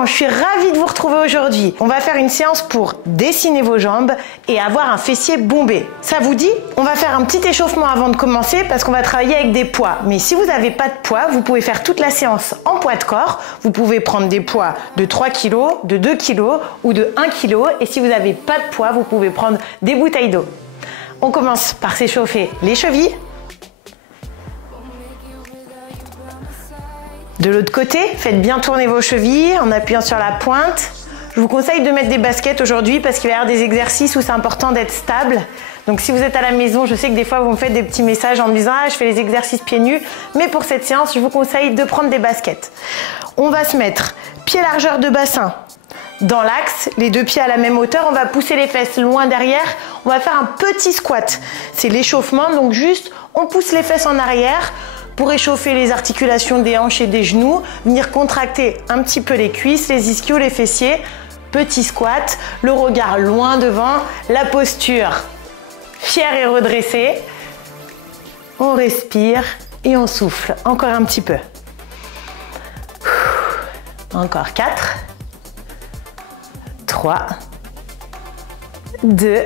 excellent, je suis ravie de vous retrouver aujourd'hui. On va faire une séance pour dessiner vos jambes et avoir un fessier bombé. Ça vous dit? On va faire un petit échauffement avant de commencer parce qu'on va travailler avec des poids. Mais si vous n'avez pas de poids, vous pouvez faire toute la séance en poids de corps. Vous pouvez prendre des poids de 3 kg, de 2 kg ou de 1 kg. Et si vous n'avez pas de poids, vous pouvez prendre des bouteilles d'eau. On commence par s'échauffer les chevilles. De l'autre côté, faites bien tourner vos chevilles en appuyant sur la pointe. Je vous conseille de mettre des baskets aujourd'hui parce qu'il va y avoir des exercices où c'est important d'être stable. Donc si vous êtes à la maison, je sais que des fois vous me faites des petits messages en me disant « Ah, je fais les exercices pieds nus ». Mais pour cette séance, je vous conseille de prendre des baskets. On va se mettre pied largeur de bassin dans l'axe, les deux pieds à la même hauteur. On va pousser les fesses loin derrière. On va faire un petit squat. C'est l'échauffement, donc juste on pousse les fesses en arrière pour échauffer les articulations des hanches et des genoux, venir contracter un petit peu les cuisses, les ischios, les fessiers. Petit squat, le regard loin devant, la posture fière et redressée. On respire et on souffle. Encore un petit peu. Encore 4, 3, 2,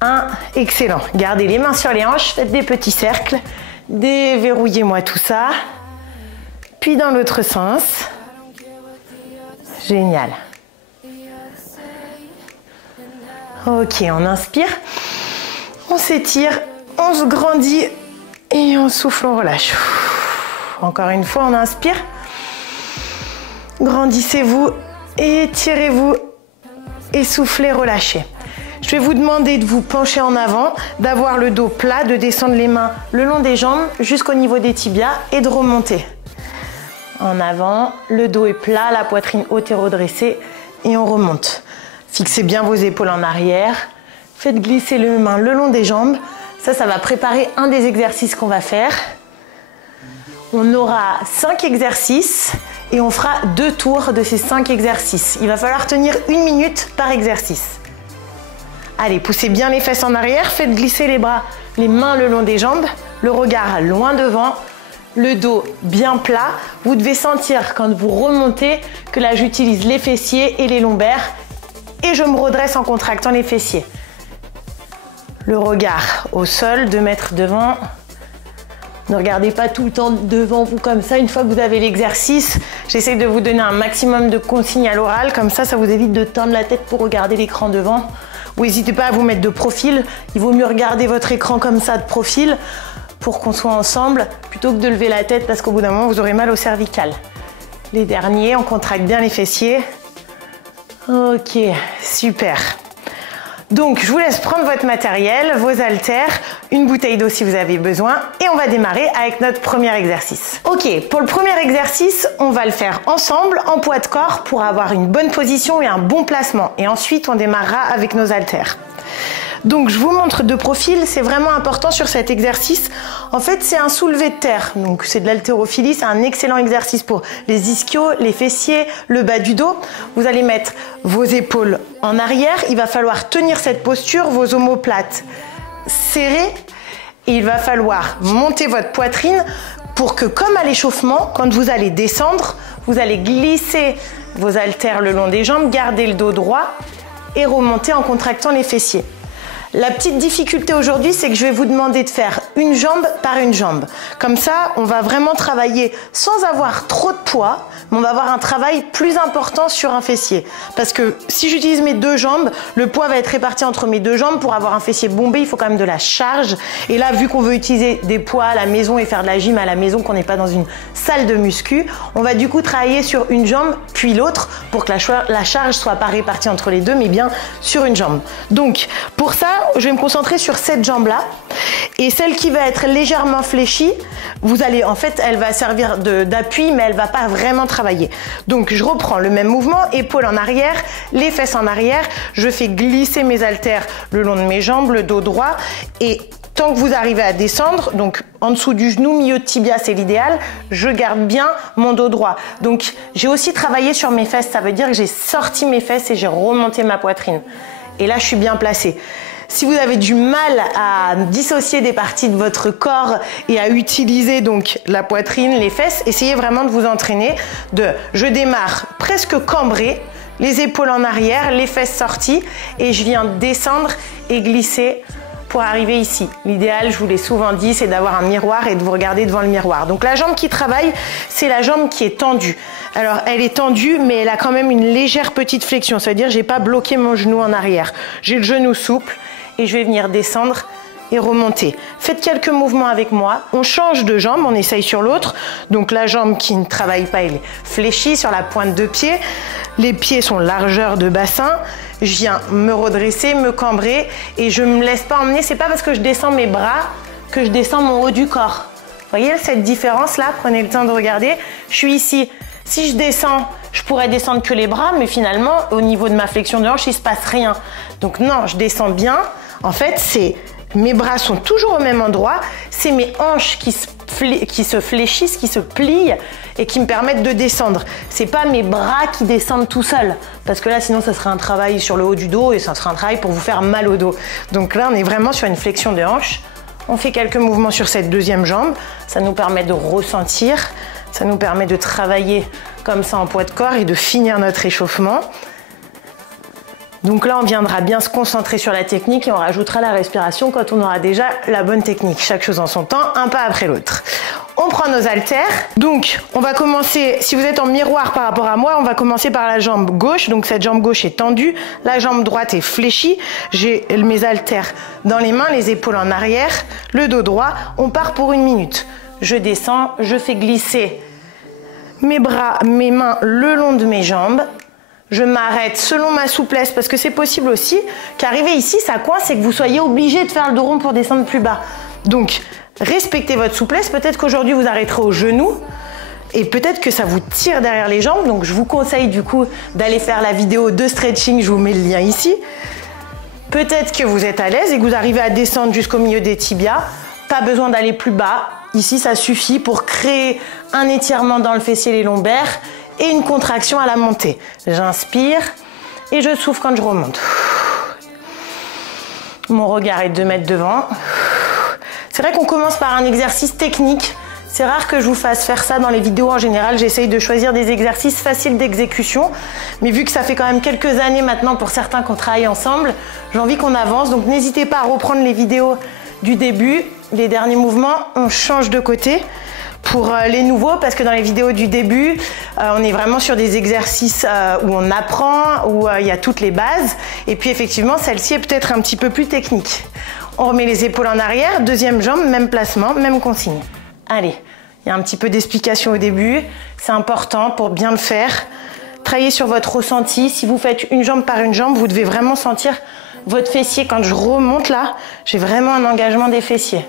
1. Excellent. Gardez les mains sur les hanches, faites des petits cercles. Déverrouillez-moi tout ça. Puis dans l'autre sens. Génial. Ok, on inspire. On s'étire. On se grandit. Et on souffle, on relâche. Encore une fois, on inspire. Grandissez-vous. Étirez-vous. Et soufflez, relâchez. Je vais vous demander de vous pencher en avant, d'avoir le dos plat, de descendre les mains le long des jambes jusqu'au niveau des tibias et de remonter. En avant, le dos est plat, la poitrine haute et redressée et on remonte. Fixez bien vos épaules en arrière. Faites glisser les mains le long des jambes. Ça va préparer un des exercices qu'on va faire. On aura 5 exercices et on fera 2 tours de ces 5 exercices. Il va falloir tenir 1 minute par exercice. Allez, poussez bien les fesses en arrière, faites glisser les bras, les mains le long des jambes, le regard loin devant, le dos bien plat. Vous devez sentir quand vous remontez que là j'utilise les fessiers et les lombaires et je me redresse en contractant les fessiers. Le regard au sol, 2 mètres devant. Ne regardez pas tout le temps devant vous comme ça. Une fois que vous avez l'exercice, j'essaie de vous donner un maximum de consignes à l'oral. Comme ça, ça vous évite de tendre la tête pour regarder l'écran devant. Ou n'hésitez pas à vous mettre de profil. Il vaut mieux regarder votre écran comme ça de profil pour qu'on soit ensemble plutôt que de lever la tête parce qu'au bout d'un moment, vous aurez mal au cervical. Les derniers, on contracte bien les fessiers. Ok, super. Donc, je vous laisse prendre votre matériel, vos haltères, une bouteille d'eau si vous avez besoin et on va démarrer avec notre premier exercice. Ok, pour le premier exercice, on va le faire ensemble en poids de corps pour avoir une bonne position et un bon placement. Et ensuite, on démarrera avec nos haltères. Donc, je vous montre de profil, c'est vraiment important sur cet exercice. En fait, c'est un soulevé de terre. Donc, c'est de l'haltérophilie, c'est un excellent exercice pour les ischios, les fessiers, le bas du dos. Vous allez mettre vos épaules en arrière. Il va falloir tenir cette posture, vos omoplates serrées. Et il va falloir monter votre poitrine pour que, comme à l'échauffement, quand vous allez descendre, vous allez glisser vos haltères le long des jambes, garder le dos droit et remonter en contractant les fessiers. La petite difficulté aujourd'hui, c'est que je vais vous demander de faire une jambe par une jambe. Comme ça, on va vraiment travailler sans avoir trop de poids, mais on va avoir un travail plus important sur un fessier. Parce que si j'utilise mes 2 jambes, le poids va être réparti entre mes 2 jambes. Pour avoir un fessier bombé, il faut quand même de la charge. Et là, vu qu'on veut utiliser des poids à la maison et faire de la gym à la maison, qu'on n'est pas dans une salle de muscu, on va du coup travailler sur une jambe puis l'autre pour que la charge soit pas répartie entre les deux, mais bien sur une jambe. Donc, pour ça, je vais me concentrer sur cette jambe-là et celle qui va être légèrement fléchie, vous allez, en fait, elle va servir d'appui, mais elle va pas vraiment travailler. Donc, je reprends le même mouvement, épaules en arrière, les fesses en arrière, je fais glisser mes haltères le long de mes jambes, le dos droit et Tant que vous arrivez à descendre, donc en dessous du genou, milieu de tibia, c'est l'idéal, je garde bien mon dos droit. Donc j'ai aussi travaillé sur mes fesses, ça veut dire que j'ai sorti mes fesses et j'ai remonté ma poitrine. Et là, je suis bien placée. Si vous avez du mal à dissocier des parties de votre corps et à utiliser donc la poitrine, les fesses, essayez vraiment de vous entraîner je démarre presque cambré, les épaules en arrière, les fesses sorties et je viens descendre et glisser pour arriver ici. L'idéal, je vous l'ai souvent dit, c'est d'avoir un miroir et de vous regarder devant le miroir. Donc la jambe qui travaille, c'est la jambe qui est tendue. Alors elle est tendue, mais elle a quand même une légère petite flexion. Ça veut dire que j'ai pas bloqué mon genou en arrière. J'ai le genou souple et je vais venir descendre et remonter. Faites quelques mouvements avec moi. On change de jambe, on essaye sur l'autre. Donc la jambe qui ne travaille pas, elle est fléchie sur la pointe de pied. Les pieds sont largeur de bassin. Je viens me redresser, me cambrer et je me laisse pas emmener. C'est pas parce que je descends mes bras que je descends mon haut du corps. Vous voyez cette différence là? Prenez le temps de regarder. Je suis ici. Si je descends, je pourrais descendre que les bras, mais finalement, au niveau de ma flexion de hanche, il se passe rien. Donc non, je descends bien. En fait, mes bras sont toujours au même endroit. C'est mes hanches qui se fléchissent, qui se plient et qui me permettent de descendre. C'est pas mes bras qui descendent tout seuls. Parce que là, sinon, ça serait un travail sur le haut du dos et ça serait un travail pour vous faire mal au dos. Donc là, on est vraiment sur une flexion de hanche. On fait quelques mouvements sur cette deuxième jambe. Ça nous permet de ressentir. Ça nous permet de travailler comme ça en poids de corps et de finir notre échauffement. Donc là, on viendra bien se concentrer sur la technique et on rajoutera la respiration quand on aura déjà la bonne technique. Chaque chose en son temps, un pas après l'autre. On prend nos haltères. Donc, on va commencer, si vous êtes en miroir par rapport à moi, on va commencer par la jambe gauche. Donc, cette jambe gauche est tendue. La jambe droite est fléchie. J'ai mes haltères dans les mains, les épaules en arrière, le dos droit. On part pour 1 minute. Je descends, je fais glisser mes bras, mes mains le long de mes jambes. Je m'arrête selon ma souplesse parce que c'est possible aussi qu'arriver ici, ça coince et que vous soyez obligé de faire le dos rond pour descendre plus bas. Donc, respectez votre souplesse. Peut-être qu'aujourd'hui, vous arrêterez au genou et peut-être que ça vous tire derrière les jambes. Donc, je vous conseille du coup d'aller faire la vidéo de stretching. Je vous mets le lien ici. Peut-être que vous êtes à l'aise et que vous arrivez à descendre jusqu'au milieu des tibias. Pas besoin d'aller plus bas. Ici, ça suffit pour créer un étirement dans le fessier et les lombaires et une contraction à la montée. J'inspire et je souffle quand je remonte. Mon regard est 2 mètres devant. C'est vrai qu'on commence par un exercice technique. C'est rare que je vous fasse faire ça dans les vidéos. En général, j'essaye de choisir des exercices faciles d'exécution. Mais vu que ça fait quand même quelques années maintenant pour certains qu'on travaille ensemble, j'ai envie qu'on avance. Donc n'hésitez pas à reprendre les vidéos du début. Les derniers mouvements, on change de côté pour les nouveaux, parce que dans les vidéos du début, on est vraiment sur des exercices où on apprend, où il y a toutes les bases. Et puis effectivement, celle-ci est peut-être un petit peu plus technique. On remet les épaules en arrière, deuxième jambe, même placement, même consigne. Allez, il y a un petit peu d'explication au début. C'est important pour bien le faire. Travaillez sur votre ressenti. Si vous faites une jambe par une jambe, vous devez vraiment sentir votre fessier. Quand je remonte là, j'ai vraiment un engagement des fessiers.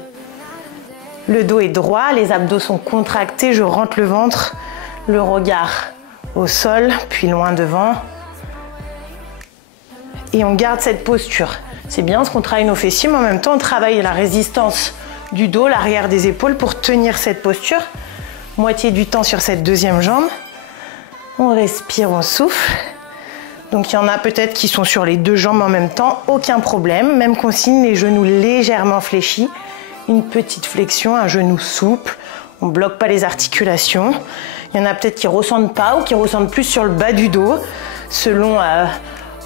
Le dos est droit, les abdos sont contractés, je rentre le ventre, le regard au sol, puis loin devant. Et on garde cette posture. C'est bien parce qu'on travaille nos fessiers, mais en même temps, on travaille la résistance du dos, l'arrière des épaules pour tenir cette posture. Moitié du temps sur cette deuxième jambe. On respire, on souffle. Donc il y en a peut-être qui sont sur les 2 jambes en même temps, aucun problème. Même consigne, les genoux légèrement fléchis. Une petite flexion, un genou souple. On ne bloque pas les articulations. Il y en a peut-être qui ne ressentent pas ou qui ressentent plus sur le bas du dos, selon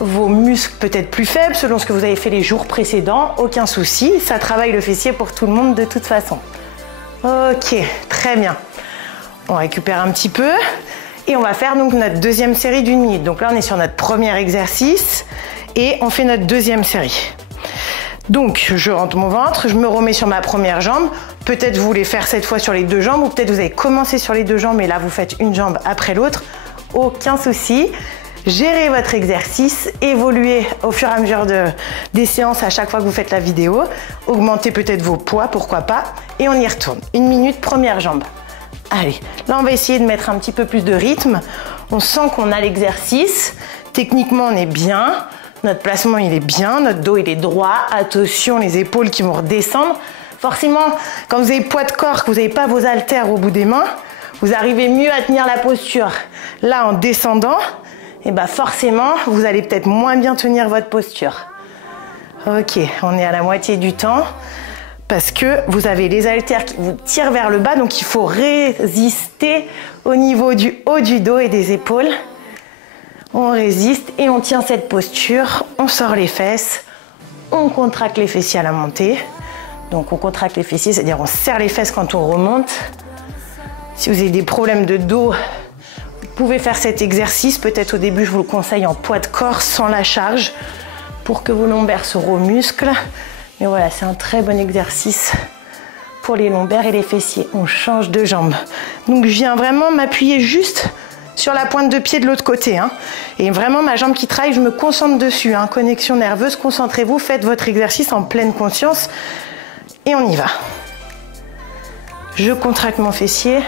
vos muscles peut-être plus faibles, selon ce que vous avez fait les jours précédents. Aucun souci, ça travaille le fessier pour tout le monde de toute façon. Ok, très bien. On récupère un petit peu. Et on va faire donc notre deuxième série d'1 minute. Donc là, on est sur notre premier exercice et on fait notre deuxième série. Donc, je rentre mon ventre, je me remets sur ma première jambe. Peut-être vous voulez faire cette fois sur les 2 jambes ou peut-être vous avez commencé sur les 2 jambes et là, vous faites une jambe après l'autre. Aucun souci. Gérez votre exercice, évoluez au fur et à mesure des séances à chaque fois que vous faites la vidéo. Augmentez peut-être vos poids, pourquoi pas. Et on y retourne. 1 minute, première jambe. Allez, là on va essayer de mettre un petit peu plus de rythme. On sent qu'on a l'exercice. Techniquement, on est bien. Notre placement, il est bien, notre dos, il est droit. Attention, les épaules qui vont redescendre. Forcément, quand vous avez poids de corps, que vous n'avez pas vos haltères au bout des mains, vous arrivez mieux à tenir la posture. Là, en descendant, et ben forcément, vous allez peut-être moins bien tenir votre posture. Ok, on est à la moitié du temps parce que vous avez les haltères qui vous tirent vers le bas, donc il faut résister au niveau du haut du dos et des épaules. On résiste et on tient cette posture, on sort les fesses, on contracte les fessiers à la montée. Donc on contracte les fessiers, c'est-à-dire on serre les fesses quand on remonte. Si vous avez des problèmes de dos, vous pouvez faire cet exercice. Peut-être au début, je vous le conseille en poids de corps, sans la charge, pour que vos lombaires se remusclent. Mais voilà, c'est un très bon exercice pour les lombaires et les fessiers. On change de jambe. Donc je viens vraiment m'appuyer juste sur la pointe de pied de l'autre côté. Hein. Et vraiment, ma jambe qui travaille, je me concentre dessus. Hein. Connexion nerveuse, concentrez-vous, faites votre exercice en pleine conscience. Et on y va. Je contracte mon fessier,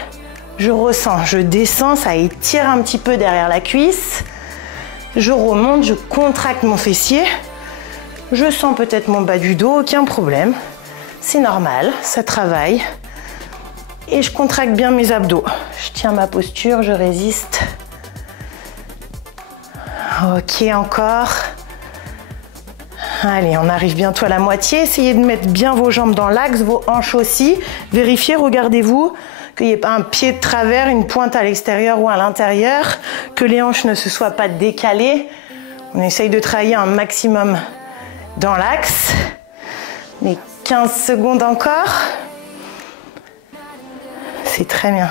je ressens, je descends, ça étire un petit peu derrière la cuisse. Je remonte, je contracte mon fessier. Je sens peut-être mon bas du dos, aucun problème. C'est normal, ça travaille. Et je contracte bien mes abdos. Je tiens ma posture, je résiste. Ok, encore. Allez, on arrive bientôt à la moitié. Essayez de mettre bien vos jambes dans l'axe, vos hanches aussi. Vérifiez, regardez-vous, qu'il n'y ait pas un pied de travers, une pointe à l'extérieur ou à l'intérieur, que les hanches ne se soient pas décalées. On essaye de travailler un maximum dans l'axe. Les 15 secondes encore. C'est très bien.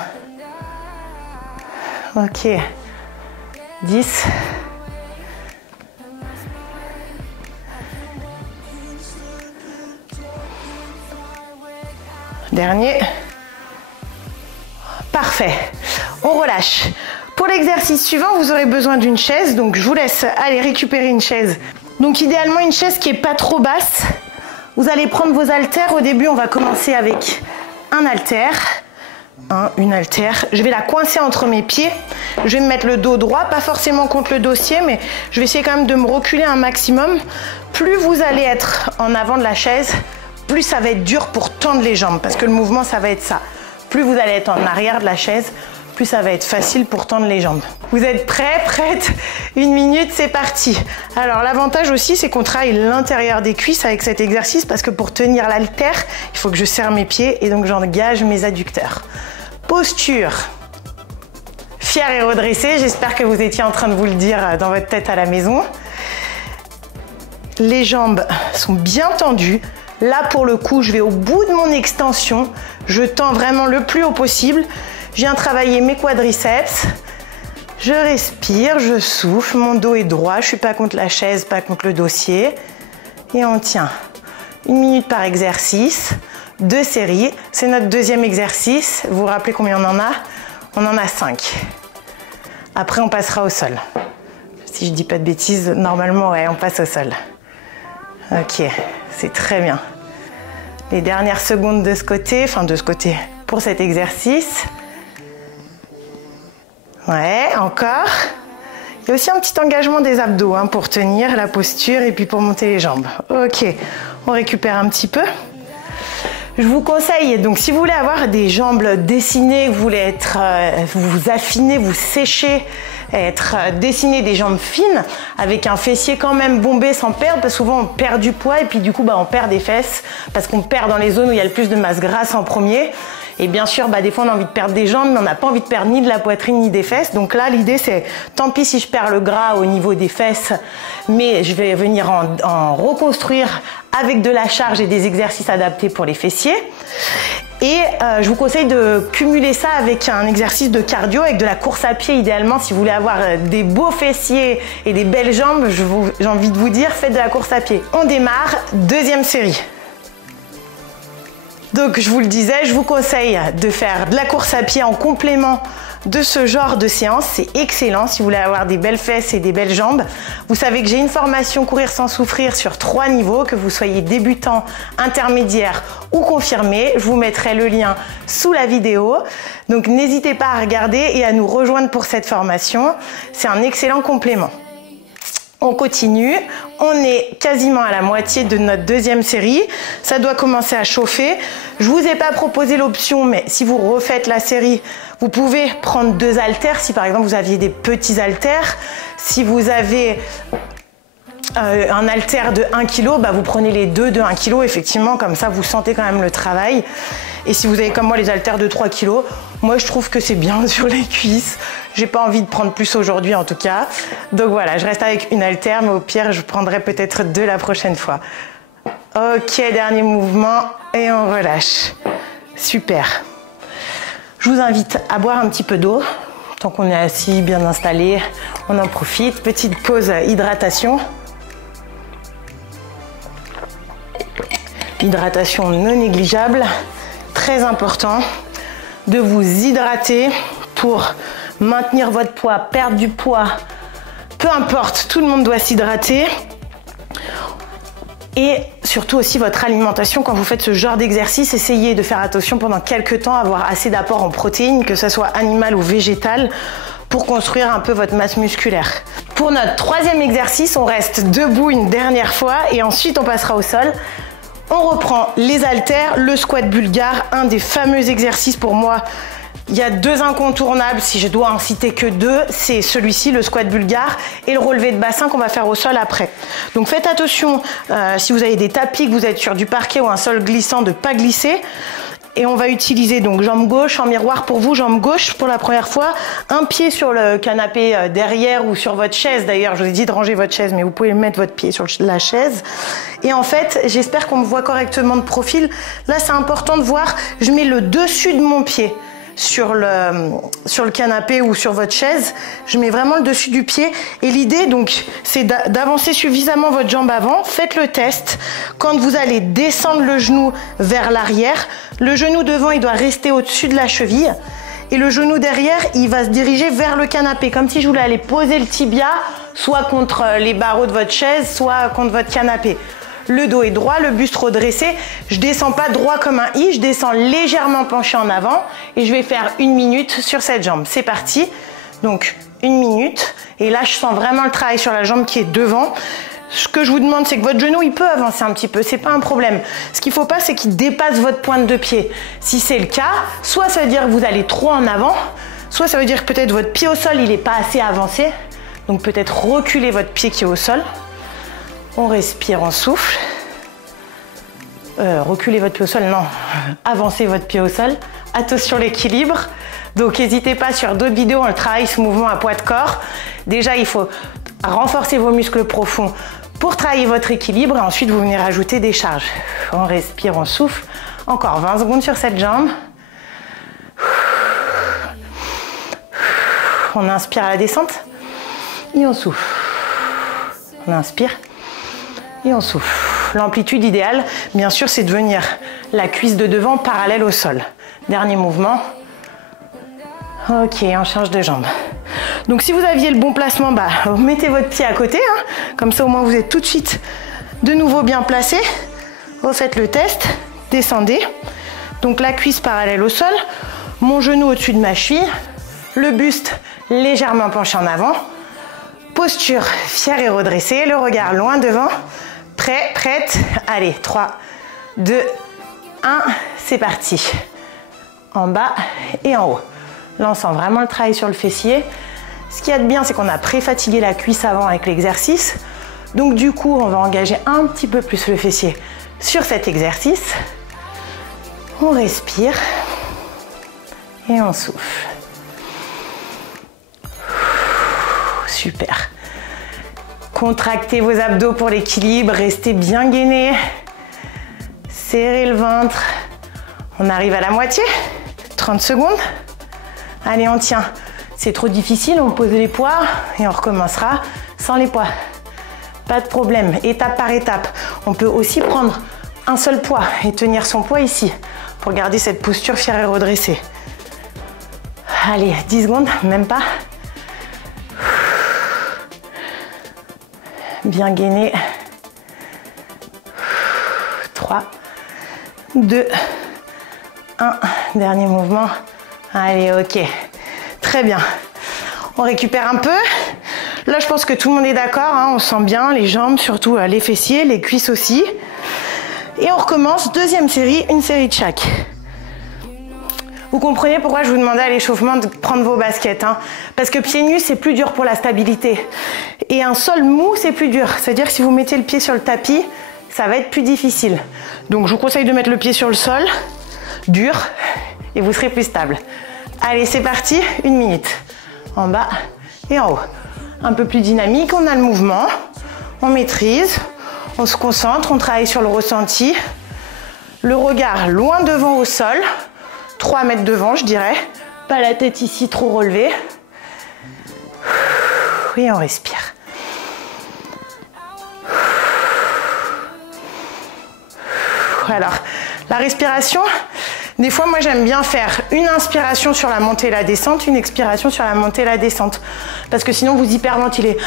Ok. 10. Dernier. Parfait. On relâche. Pour l'exercice suivant, vous aurez besoin d'une chaise. Donc, je vous laisse aller récupérer une chaise. Donc, idéalement, une chaise qui n'est pas trop basse. Vous allez prendre vos haltères. Au début, on va commencer avec un haltère. Une haltère. Je vais la coincer entre mes pieds. Je vais me mettre le dos droit, pas forcément contre le dossier, mais je vais essayer quand même de me reculer un maximum. Plus vous allez être en avant de la chaise, plus ça va être dur pour tendre les jambes, parce que le mouvement, ça va être ça. Plus vous allez être en arrière de la chaise, plus ça va être facile pour tendre les jambes. Vous êtes prêts, prêtes? 1 minute, c'est parti. Alors l'avantage aussi, c'est qu'on travaille l'intérieur des cuisses avec cet exercice, parce que pour tenir l'haltère, il faut que je serre mes pieds et donc j'engage mes adducteurs. Posture. Fière et redressée, j'espère que vous étiez en train de vous le dire dans votre tête à la maison. Les jambes sont bien tendues. Là, pour le coup, je vais au bout de mon extension. Je tends vraiment le plus haut possible. Je viens travailler mes quadriceps. Je respire, je souffle. Mon dos est droit. Je ne suis pas contre la chaise, pas contre le dossier. Et on tient. 1 minute par exercice. 2 séries. C'est notre deuxième exercice. Vous vous rappelez combien on en a? On en a 5. Après, on passera au sol. Si je dis pas de bêtises, normalement, ouais, on passe au sol. Ok, c'est très bien. Les dernières secondes de ce côté, pour cet exercice. Ouais, encore. Il y a aussi un petit engagement des abdos pour tenir la posture et puis pour monter les jambes. Ok, on récupère un petit peu. Je vous conseille, donc si vous voulez avoir des jambes dessinées, vous voulez être, vous affiner, vous sécher, être dessiné des jambes fines, avec un fessier quand même bombé sans perdre, parce que souvent on perd du poids et puis du coup on perd des fesses, parce qu'on perd dans les zones où il y a le plus de masse grasse en premier. Et bien sûr, des fois on a envie de perdre des jambes, mais on n'a pas envie de perdre ni de la poitrine ni des fesses. Donc là, l'idée c'est, tant pis si je perds le gras au niveau des fesses, mais je vais venir en reconstruire avec de la charge et des exercices adaptés pour les fessiers. Et je vous conseille de cumuler ça avec un exercice de cardio, avec de la course à pied idéalement. Si vous voulez avoir des beaux fessiers et des belles jambes, j'ai envie de vous dire, faites de la course à pied. On démarre, deuxième série. Donc je vous le disais, je vous conseille de faire de la course à pied en complément de ce genre de séance. C'est excellent si vous voulez avoir des belles fesses et des belles jambes. Vous savez que j'ai une formation Courir sans souffrir sur 3 niveaux, que vous soyez débutant, intermédiaire ou confirmé. Je vous mettrai le lien sous la vidéo. Donc n'hésitez pas à regarder et à nous rejoindre pour cette formation. C'est un excellent complément. On continue, on est quasiment à la moitié de notre deuxième série. Ça doit commencer à chauffer. Je vous ai pas proposé l'option, mais si vous refaites la série, vous pouvez prendre 2 haltères. Si par exemple vous aviez des petits haltères, si vous avez un haltère de 1 kg, bah vous prenez les 2 de 1 kg, effectivement, comme ça vous sentez quand même le travail. Et si vous avez comme moi les haltères de 3 kg, moi je trouve que c'est bien sur les cuisses. J'ai pas envie de prendre plus aujourd'hui en tout cas. Donc voilà, je reste avec une haltère, mais au pire je prendrai peut-être 2 la prochaine fois. Ok, dernier mouvement et on relâche. Super. Je vous invite à boire un petit peu d'eau. Tant qu'on est assis, bien installé, on en profite. Petite pause hydratation. Hydratation non négligeable. Très important de vous hydrater pour maintenir votre poids, perdre du poids. Peu importe, tout le monde doit s'hydrater. Et surtout aussi votre alimentation, quand vous faites ce genre d'exercice, essayez de faire attention pendant quelques temps à avoir assez d'apport en protéines, que ce soit animal ou végétal, pour construire un peu votre masse musculaire. Pour notre troisième exercice, on reste debout une dernière fois et ensuite on passera au sol. On reprend les haltères, le squat bulgare, un des fameux exercices pour moi. Il y a 2 incontournables, si je dois en citer que 2, c'est celui-ci, le squat bulgare, et le relevé de bassin qu'on va faire au sol après. Donc faites attention, si vous avez des tapis, que vous êtes sur du parquet ou un sol glissant, de ne pas glisser. Et on va utiliser donc jambe gauche en miroir pour vous, jambe gauche pour la première fois, un pied sur le canapé derrière ou sur votre chaise. D'ailleurs, je vous ai dit de ranger votre chaise, mais vous pouvez mettre votre pied sur la chaise. Et en fait, j'espère qu'on me voit correctement de profil. Là, c'est important de voir, je mets le dessus de mon pied sur le canapé ou sur votre chaise. Je mets vraiment le dessus du pied. Et l'idée, donc, c'est d'avancer suffisamment votre jambe avant. Faites le test. Quand vous allez descendre le genou vers l'arrière, le genou devant, il doit rester au-dessus de la cheville. Et le genou derrière, il va se diriger vers le canapé. Comme si je voulais aller poser le tibia, soit contre les barreaux de votre chaise, soit contre votre canapé. Le dos est droit, le buste redressé. Je descends pas droit comme un I, je descends légèrement penché en avant et je vais faire 1 minute sur cette jambe. C'est parti. Donc 1 minute. Et là, je sens vraiment le travail sur la jambe qui est devant. Ce que je vous demande, c'est que votre genou, il peut avancer un petit peu. C'est pas un problème. Ce qu'il faut pas, c'est qu'il dépasse votre pointe de pied. Si c'est le cas, soit ça veut dire que vous allez trop en avant, soit ça veut dire que peut-être votre pied au sol, il n'est pas assez avancé. Donc peut-être reculer votre pied qui est au sol. On respire, on souffle. Reculez votre pied au sol, non. Avancez votre pied au sol. Attention l'équilibre. Donc n'hésitez pas, sur d'autres vidéos, on travaille ce mouvement à poids de corps. Déjà, il faut renforcer vos muscles profonds pour travailler votre équilibre. Et ensuite, vous venez rajouter des charges. On respire, on souffle. Encore 20 secondes sur cette jambe. On inspire à la descente. Et on souffle. On inspire. Et on souffle. L'amplitude idéale, bien sûr, c'est de venir la cuisse de devant parallèle au sol. Dernier mouvement. Ok, on change de jambe. Donc si vous aviez le bon placement, bah, mettez votre pied à côté. Hein. Comme ça, au moins, vous êtes tout de suite de nouveau bien placé. Refaites le test. Descendez. Donc la cuisse parallèle au sol. Mon genou au-dessus de ma cheville. Le buste légèrement penché en avant. Posture fière et redressée. Le regard loin devant. Prêt, prête. Allez, 3, 2, 1. C'est parti. En bas et en haut. Là, on sent vraiment le travail sur le fessier. Ce qu'il y a de bien, c'est qu'on a pré-fatigué la cuisse avant avec l'exercice. Donc du coup, on va engager un petit peu plus le fessier sur cet exercice. On respire et on souffle. Super. Contractez vos abdos pour l'équilibre, restez bien gainés. Serrez le ventre. On arrive à la moitié. 30 secondes. Allez, on tient. C'est trop difficile, on pose les poids et on recommencera sans les poids. Pas de problème, étape par étape. On peut aussi prendre un seul poids et tenir son poids ici pour garder cette posture fière et redressée. Allez, 10 secondes, même pas. Bien gainé. 3, 2, 1. Dernier mouvement. Allez, ok. Très bien. On récupère un peu. Là, je pense que tout le monde est d'accord, hein, on sent bien les jambes, surtout les fessiers, les cuisses aussi. Et on recommence, deuxième série, une série de chaque. Vous comprenez pourquoi je vous demandais à l'échauffement de prendre vos baskets, hein, parce que pieds nus, c'est plus dur pour la stabilité. Et un sol mou, c'est plus dur. C'est-à-dire que si vous mettez le pied sur le tapis, ça va être plus difficile. Donc, je vous conseille de mettre le pied sur le sol, dur, et vous serez plus stable. Allez, c'est parti, 1 minute. En bas et en haut. Un peu plus dynamique, on a le mouvement, on maîtrise, on se concentre, on travaille sur le ressenti. Le regard loin devant au sol, 3 mètres devant, je dirais. Pas la tête ici trop relevée. Et on respire. Alors, la respiration, des fois, moi, j'aime bien faire une inspiration sur la montée et la descente, une expiration sur la montée et la descente. Parce que sinon, vous hyperventilez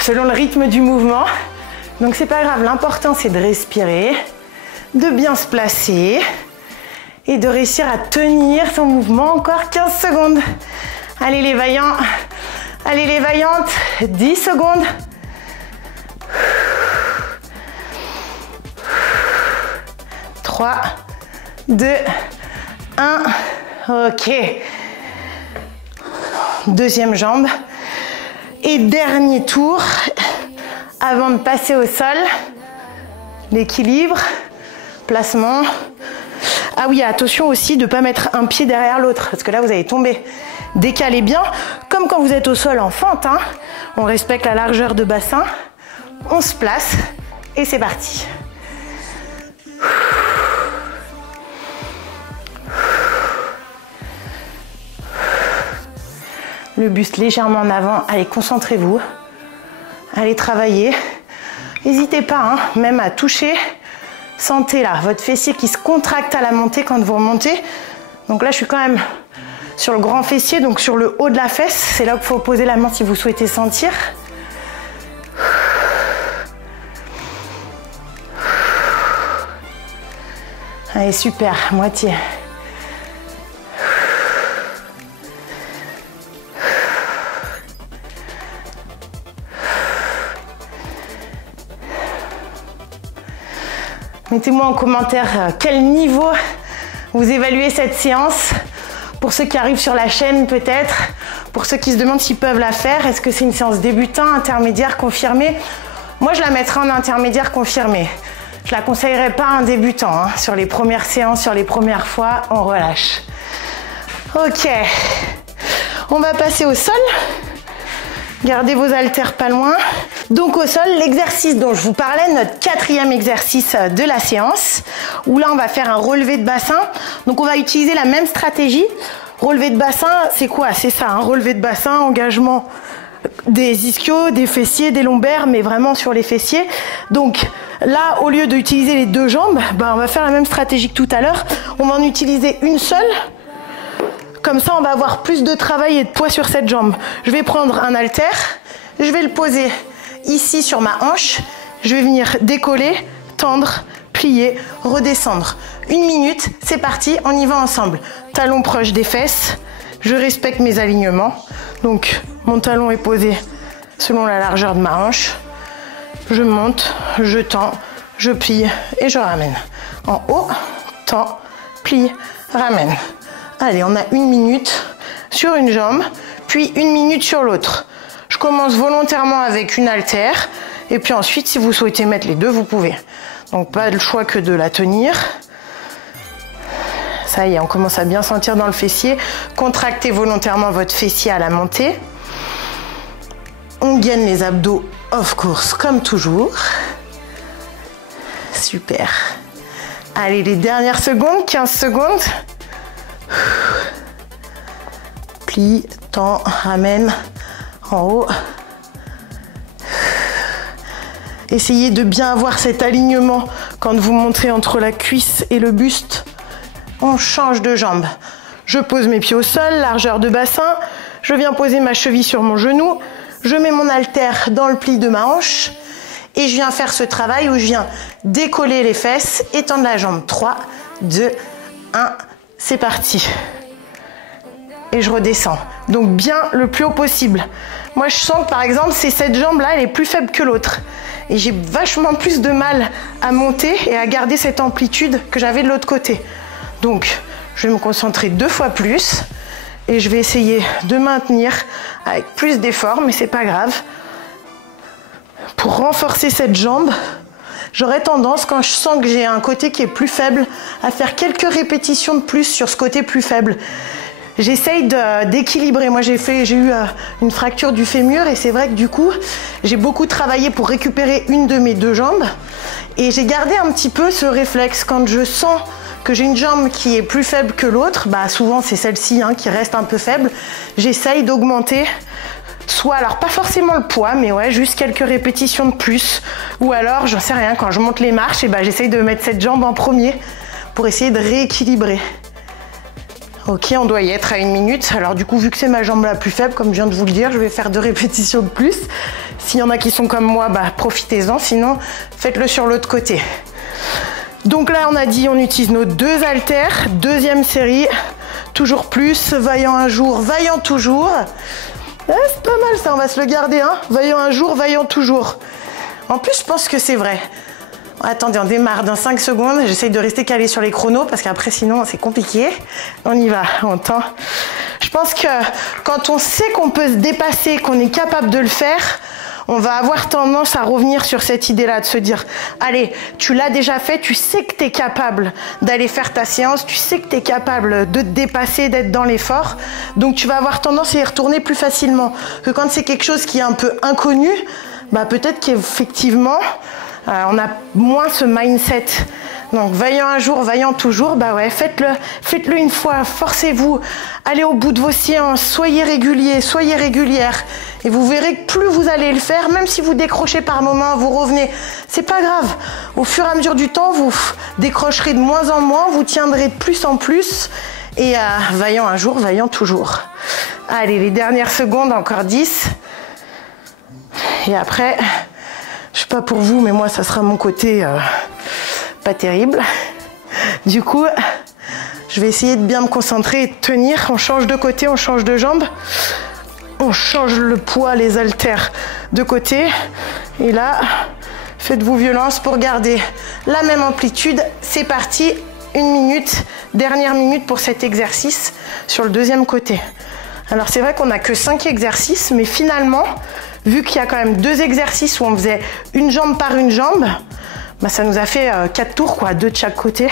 selon le rythme du mouvement. Donc, c'est pas grave. L'important, c'est de respirer, de bien se placer et de réussir à tenir son mouvement encore 15 secondes. Allez, les vaillants. Allez, les vaillantes. 10 secondes. 3, 2, 1. Ok. Deuxième jambe. Et dernier tour. Avant de passer au sol. L'équilibre. Placement. Ah oui, attention aussi de ne pas mettre un pied derrière l'autre. Parce que là, vous allez tomber. Décalez bien. Comme quand vous êtes au sol en fente. Hein. On respecte la largeur de bassin. On se place. Et c'est parti. Le buste légèrement en avant. Allez, concentrez-vous. Allez travailler. N'hésitez pas, hein, même à toucher. Sentez là, votre fessier qui se contracte à la montée quand vous remontez. Donc là, je suis quand même sur le grand fessier, donc sur le haut de la fesse. C'est là qu'il faut poser la main si vous souhaitez sentir. Allez, super, moitié. Mettez-moi en commentaire quel niveau vous évaluez cette séance. Pour ceux qui arrivent sur la chaîne peut-être, pour ceux qui se demandent s'ils peuvent la faire, est-ce que c'est une séance débutant, intermédiaire, confirmée? Moi, je la mettrai en intermédiaire confirmé. Je la conseillerais pas à un débutant. Hein. Sur les premières séances, sur les premières fois, on relâche. Ok. On va passer au sol. Gardez vos haltères pas loin. Donc au sol, l'exercice dont je vous parlais, notre 4e exercice de la séance, où là on va faire un relevé de bassin. Donc on va utiliser la même stratégie. Relevé de bassin, c'est quoi? C'est ça, un relevé de bassin, engagement des ischios, des fessiers, des lombaires, mais vraiment sur les fessiers. Donc là, au lieu d'utiliser les deux jambes, on va faire la même stratégie que tout à l'heure. On va en utiliser une seule. Comme ça, on va avoir plus de travail et de poids sur cette jambe. Je vais prendre un haltère, je vais le poser ici sur ma hanche. Je vais venir décoller, tendre, plier, redescendre. 1 minute, c'est parti, on y va ensemble. Talon proche des fesses, je respecte mes alignements. Donc, mon talon est posé selon la largeur de ma hanche. Je monte, je tends, je plie et je ramène. En haut, tends, plie, ramène. Allez, on a 1 minute sur une jambe, puis 1 minute sur l'autre. Je commence volontairement avec une haltère, et puis ensuite, si vous souhaitez mettre les deux, vous pouvez. Donc, pas le choix que de la tenir. Ça y est, on commence à bien sentir dans le fessier. Contractez volontairement votre fessier à la montée. On gaine les abdos, of course, comme toujours. Super. Allez, les dernières secondes, 15 secondes. Plie, tend, ramène en haut. Essayez de bien avoir cet alignement quand vous montez entre la cuisse et le buste. On change de jambe. Je pose mes pieds au sol, largeur de bassin. Je viens poser ma cheville sur mon genou. Je mets mon haltère dans le pli de ma hanche. Et je viens faire ce travail où je viens décoller les fesses, étendre la jambe. 3, 2, 1, c'est parti. Et je redescends. Donc bien le plus haut possible. Moi, je sens que par exemple, cette jambe-là, elle est plus faible que l'autre. Et j'ai vachement plus de mal à monter et à garder cette amplitude que j'avais de l'autre côté. Donc, je vais me concentrer 2 fois plus et je vais essayer de maintenir avec plus d'effort, mais c'est pas grave. Pour renforcer cette jambe, j'aurais tendance, quand je sens que j'ai un côté qui est plus faible, à faire quelques répétitions de plus sur ce côté plus faible. J'essaye d'équilibrer. Moi, j'ai eu une fracture du fémur et c'est vrai que du coup, j'ai beaucoup travaillé pour récupérer une de mes 2 jambes. Et j'ai gardé un petit peu ce réflexe. Quand je sens que j'ai une jambe qui est plus faible que l'autre, bah souvent c'est celle-ci qui reste un peu faible, j'essaye d'augmenter. Soit, alors pas forcément le poids, mais ouais, juste quelques répétitions de plus. Ou alors, j'en sais rien, quand je monte les marches, et bah, j'essaye de mettre cette jambe en premier pour essayer de rééquilibrer. Ok, on doit y être à 1 minute. Alors du coup, vu que c'est ma jambe la plus faible, comme je viens de vous le dire, je vais faire 2 répétitions de plus. S'il y en a qui sont comme moi, bah, profitez-en. Sinon, faites-le sur l'autre côté. Donc là, on a dit, on utilise nos 2 haltères. 2e série. Toujours plus. Vaillant un jour, vaillant toujours. C'est pas mal ça, on va se le garder. Vaillant un jour, vaillant toujours. En plus, je pense que c'est vrai. Attendez, on démarre dans 5 secondes. J'essaye de rester calé sur les chronos parce qu'après, sinon, c'est compliqué. On y va, on tend. Je pense que quand on sait qu'on peut se dépasser, qu'on est capable de le faire, on va avoir tendance à revenir sur cette idée-là, de se dire, allez, tu l'as déjà fait, tu sais que tu es capable d'aller faire ta séance, tu sais que tu es capable de te dépasser, d'être dans l'effort. Donc, tu vas avoir tendance à y retourner plus facilement. Que quand c'est quelque chose qui est un peu inconnu, bah, peut-être qu'effectivement, on a moins ce mindset. Donc, vaillant un jour, vaillant toujours, bah ouais, faites-le une fois, forcez-vous, allez au bout de vos séances, soyez réguliers, soyez régulières, et vous verrez que plus vous allez le faire, même si vous décrochez par moment, vous revenez, c'est pas grave. Au fur et à mesure du temps, vous décrocherez de moins en moins, vous tiendrez de plus en plus, et vaillant un jour, vaillant toujours. Allez, les dernières secondes, encore 10. Et après, je sais pas pour vous, mais moi, ça sera mon côté pas terrible. Du coup, je vais essayer de bien me concentrer et de tenir. On change de côté, on change de jambe. On change le poids, les haltères de côté. Et là, faites-vous violence pour garder la même amplitude. C'est parti, 1 minute, dernière minute pour cet exercice sur le 2e côté. Alors c'est vrai qu'on n'a que 5 exercices, mais finalement, vu qu'il y a quand même 2 exercices où on faisait une jambe par une jambe, bah ça nous a fait 4 tours, quoi, 2 de chaque côté.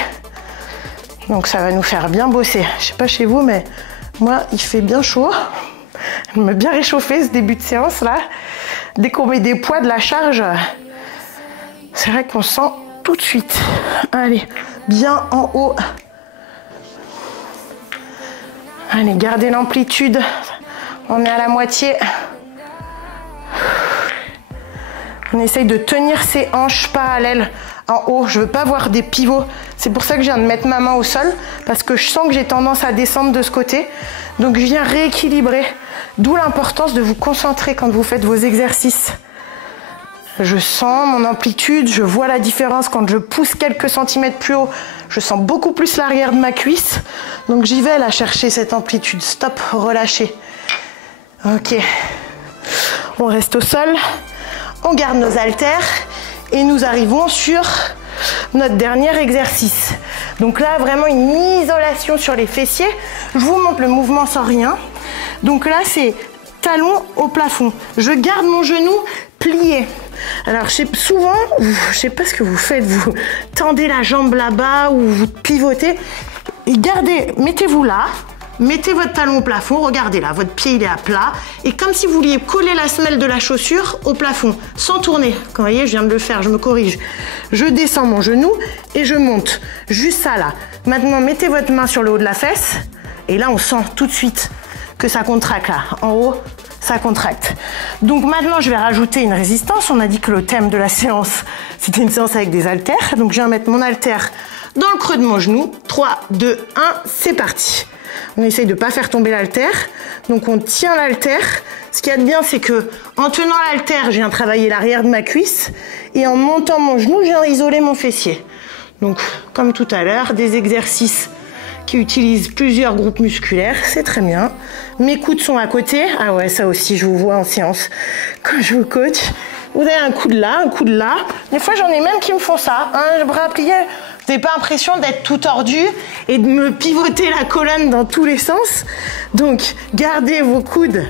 Donc ça va nous faire bien bosser. Je sais pas chez vous, mais moi, il fait bien chaud. Je me bien réchauffé ce début de séance là. Dès qu'on met des poids, de la charge, c'est vrai qu'on sent tout de suite. Allez, bien en haut. Allez, gardez l'amplitude. On est à la moitié. On essaye de tenir ses hanches parallèles en haut. Je veux pas voir des pivots. C'est pour ça que je viens de mettre ma main au sol, parce que je sens que j'ai tendance à descendre de ce côté. Donc je viens rééquilibrer. D'où l'importance de vous concentrer quand vous faites vos exercices. Je sens mon amplitude, je vois la différence quand je pousse quelques centimètres plus haut. Je sens beaucoup plus l'arrière de ma cuisse. Donc j'y vais là chercher cette amplitude. Stop, relâchez. Ok. On reste au sol. On garde nos haltères et nous arrivons sur notre dernier exercice. Donc là, vraiment une isolation sur les fessiers. Je vous montre le mouvement sans rien. Donc là, c'est talon au plafond. Je garde mon genou plié. Alors, souvent, je sais pas ce que vous faites, vous tendez la jambe là-bas ou vous pivotez. Et gardez, mettez-vous là. Mettez votre talon au plafond, regardez là, votre pied il est à plat. Et comme si vous vouliez coller la semelle de la chaussure au plafond, sans tourner. Comme vous voyez, je viens de le faire, je me corrige. Je descends mon genou et je monte. Juste ça là. Maintenant, mettez votre main sur le haut de la fesse. Et là, on sent tout de suite que ça contracte là. En haut, ça contracte. Donc maintenant, je vais rajouter une résistance. On a dit que le thème de la séance, c'était une séance avec des haltères. Donc je viens mettre mon haltère dans le creux de mon genou. 3, 2, 1, c'est parti. On essaye de ne pas faire tomber l'haltère. Donc on tient l'haltère. Ce qu'il y a de bien, c'est que en tenant l'haltère, je viens travailler l'arrière de ma cuisse. Et en montant mon genou, je viens isoler mon fessier. Donc comme tout à l'heure, des exercices qui utilisent plusieurs groupes musculaires, c'est très bien. Mes coudes sont à côté. Ah ouais, ça aussi, je vous vois en séance quand je vous coach. Vous avez un coude là, un coude là. Des fois, j'en ai même qui me font ça. Un bras plié. Vous n'avez pas l'impression d'être tout tordu et de me pivoter la colonne dans tous les sens. Donc, gardez vos coudes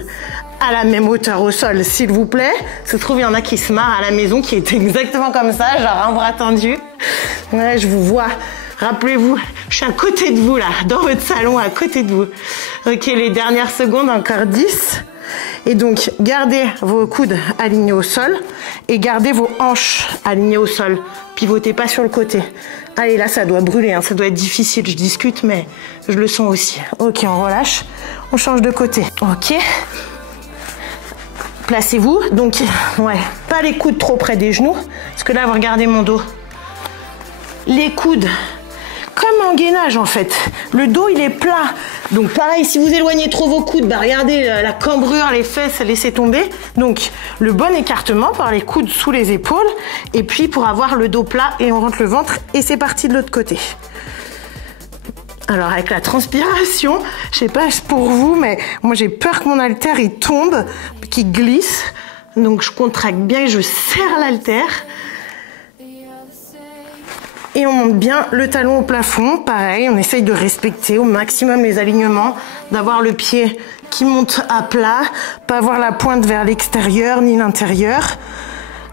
à la même hauteur au sol, s'il vous plaît. Ça se trouve, il y en a qui se marrent à la maison, qui est exactement comme ça, genre un bras tendu. Ouais, je vous vois. Rappelez-vous, je suis à côté de vous là, dans votre salon, à côté de vous. Ok, les dernières secondes, encore 10. Et donc, gardez vos coudes alignés au sol et gardez vos hanches alignées au sol. Pivotez pas sur le côté. Allez, là, ça doit brûler, hein, ça doit être difficile. Je discute, mais je le sens aussi. Ok, on relâche. On change de côté. Ok. Placez-vous. Donc, ouais, pas les coudes trop près des genoux. Parce que là, vous regardez mon dos. Les coudes, comme en gainage en fait. Le dos, il est plat. Donc pareil, si vous éloignez trop vos coudes, bah regardez la cambrure, les fesses, laissez tomber. Donc le bon écartement par les coudes sous les épaules. Et puis pour avoir le dos plat et on rentre le ventre et c'est parti de l'autre côté. Alors avec la transpiration, je sais pas pour vous, mais moi j'ai peur que mon haltère il tombe, qu'il glisse. Donc je contracte bien et je serre l'haltère. Et on monte bien le talon au plafond. Pareil, on essaye de respecter au maximum les alignements, d'avoir le pied qui monte à plat, pas avoir la pointe vers l'extérieur ni l'intérieur,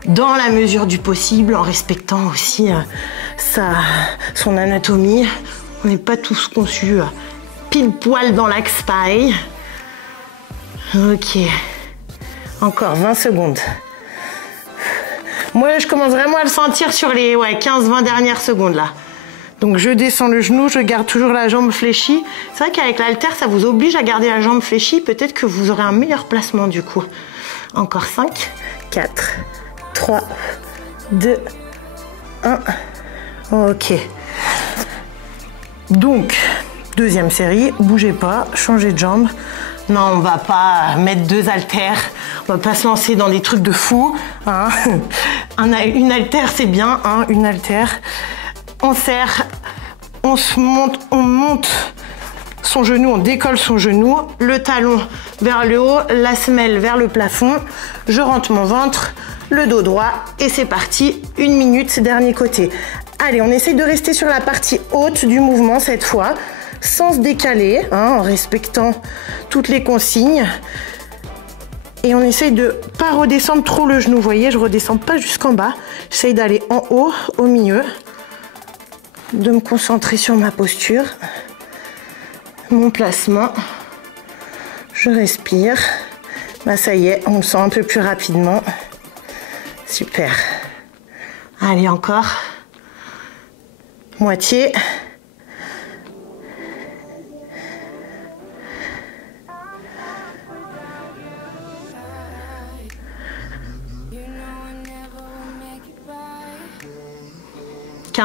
dans la mesure du possible, en respectant aussi son anatomie. On n'est pas tous conçus pile poil dans l'axe pareil. Ok, encore 20 secondes. Moi, je commence vraiment à le sentir sur les 15-20 dernières secondes là. Donc, je descends le genou, je garde toujours la jambe fléchie. C'est vrai qu'avec l'haltère, ça vous oblige à garder la jambe fléchie. Peut-être que vous aurez un meilleur placement du coup. Encore 5, 4, 3, 2, 1. Ok. Donc, deuxième série, bougez pas, changez de jambe. Non, on va pas mettre 2 haltères. On va pas se lancer dans des trucs de fou. Hein. Une haltère, c'est bien. Hein, une haltère. On serre. On monte son genou. On décolle son genou. Le talon vers le haut. La semelle vers le plafond. Je rentre mon ventre. Le dos droit. Et c'est parti. 1 minute, dernier côté. Allez, on essaye de rester sur la partie haute du mouvement cette fois. Sans se décaler, hein, en respectant toutes les consignes. Et on essaye de pas redescendre trop le genou. Vous voyez, je redescends pas jusqu'en bas. J'essaye d'aller en haut, au milieu. De me concentrer sur ma posture. Mon placement. Je respire. Là, ça y est, on le sent un peu plus rapidement. Super. Allez, encore. Moitié.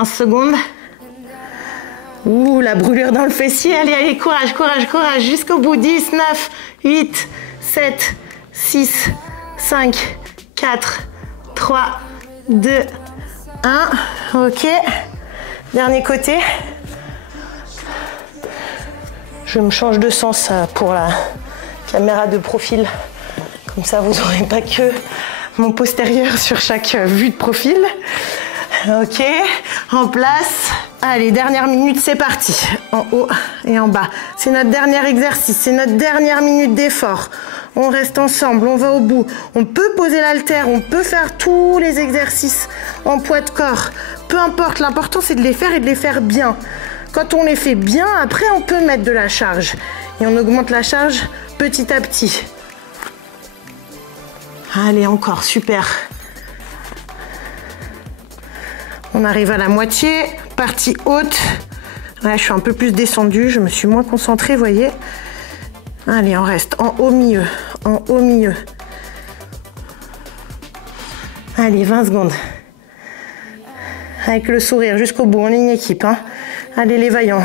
Secondes. Ouh, la brûlure dans le fessier. Allez, allez, courage, courage, courage. Jusqu'au bout. 10, 9, 8, 7, 6, 5, 4, 3, 2, 1. Ok. Dernier côté. Je me change de sens pour la caméra de profil. Comme ça, vous n'aurez pas que mon postérieur sur chaque vue de profil. Ok, en place. Allez, dernière minute, c'est parti. En haut et en bas. C'est notre dernier exercice, c'est notre dernière minute d'effort. On reste ensemble, on va au bout. On peut poser l'haltère, on peut faire tous les exercices en poids de corps. Peu importe, l'important c'est de les faire et de les faire bien. Quand on les fait bien, après on peut mettre de la charge. Et on augmente la charge petit à petit. Allez, encore, super. On arrive à la moitié, partie haute. Là, je suis un peu plus descendue, je me suis moins concentrée, vous voyez. Allez, on reste en haut milieu, en haut milieu. Allez, 20 secondes. Avec le sourire jusqu'au bout, on est une équipe. Hein. Allez, les vaillants.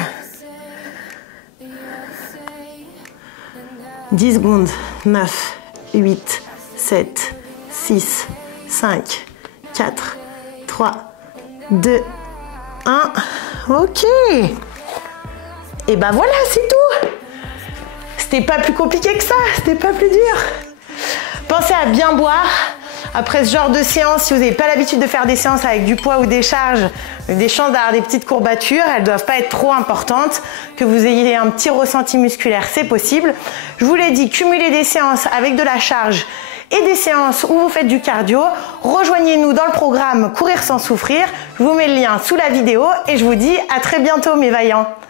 10 secondes. 9, 8, 7, 6, 5, 4, 3, 2, 1. Ok. Et ben voilà, c'est tout. C'était pas plus compliqué que ça, c'était pas plus dur. Pensez à bien boire. Après ce genre de séance, si vous n'avez pas l'habitude de faire des séances avec du poids ou des charges, des chandards, des petites courbatures, elles ne doivent pas être trop importantes. Que vous ayez un petit ressenti musculaire, c'est possible. Je vous l'ai dit, cumulez des séances avec de la charge et des séances où vous faites du cardio. Rejoignez-nous dans le programme Courir sans souffrir. Je vous mets le lien sous la vidéo et je vous dis à très bientôt mes vaillants.